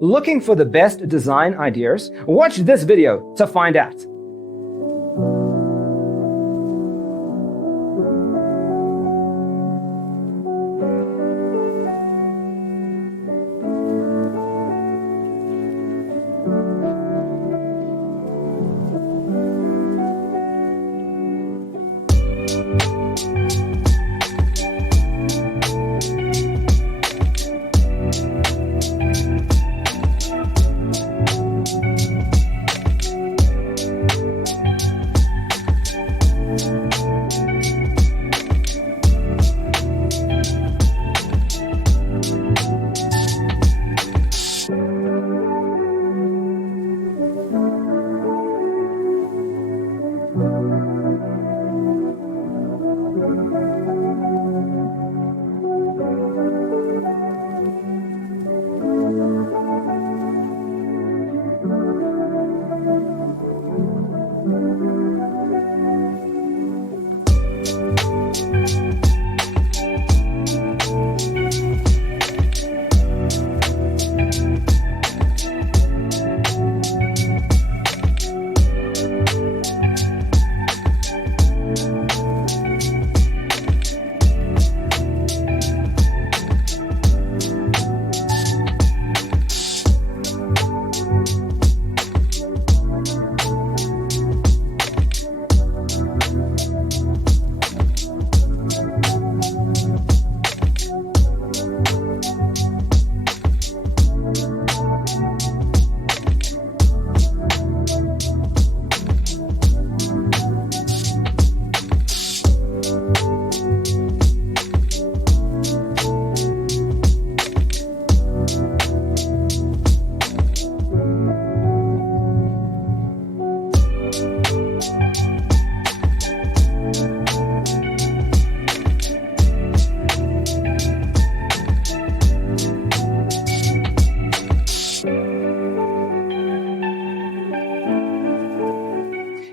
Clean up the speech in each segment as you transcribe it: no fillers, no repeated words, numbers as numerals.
Looking for the best design ideas? Watch this video to find out.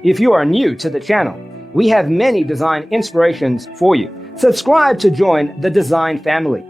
If you are new to the channel, we have many design inspirations for you. Subscribe to join the design family.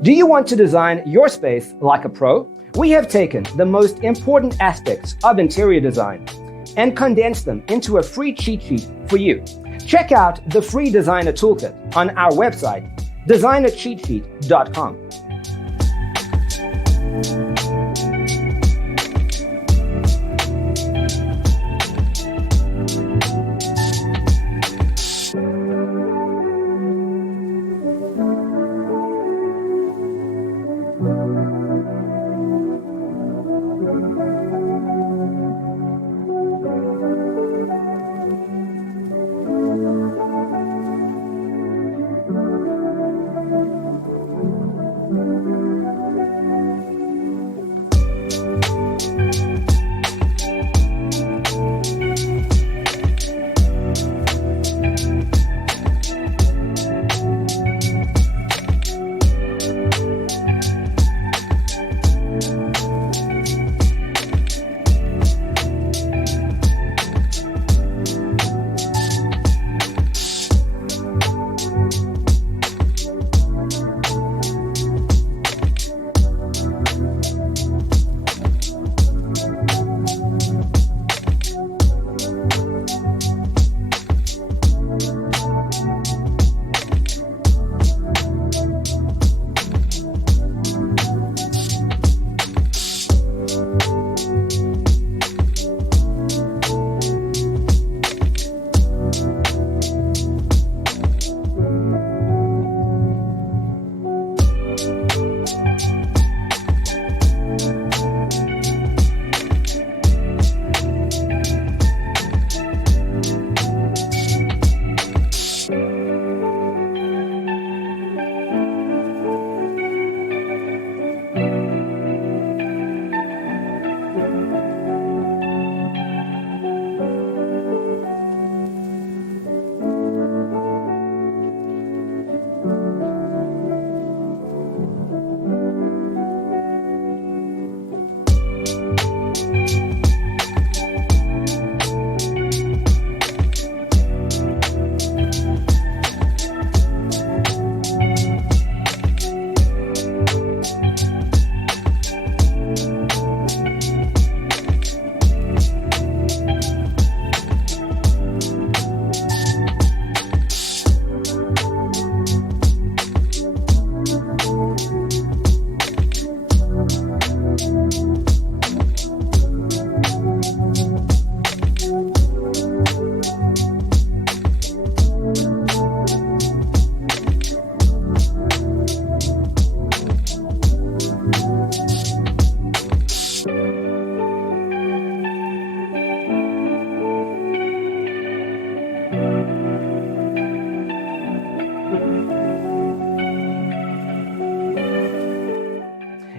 Do you want to design your space like a pro? We have taken the most important aspects of interior design and condensed them into a free cheat sheet for you. Check out the free designer toolkit on our website, designercheatsheet.com.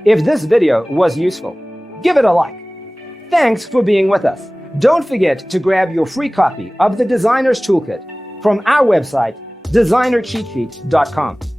If this video was useful, give it a like. Thanks for being with us. Don't forget to grab your free copy of the Designer's Toolkit from our website, designercheatsheet.com.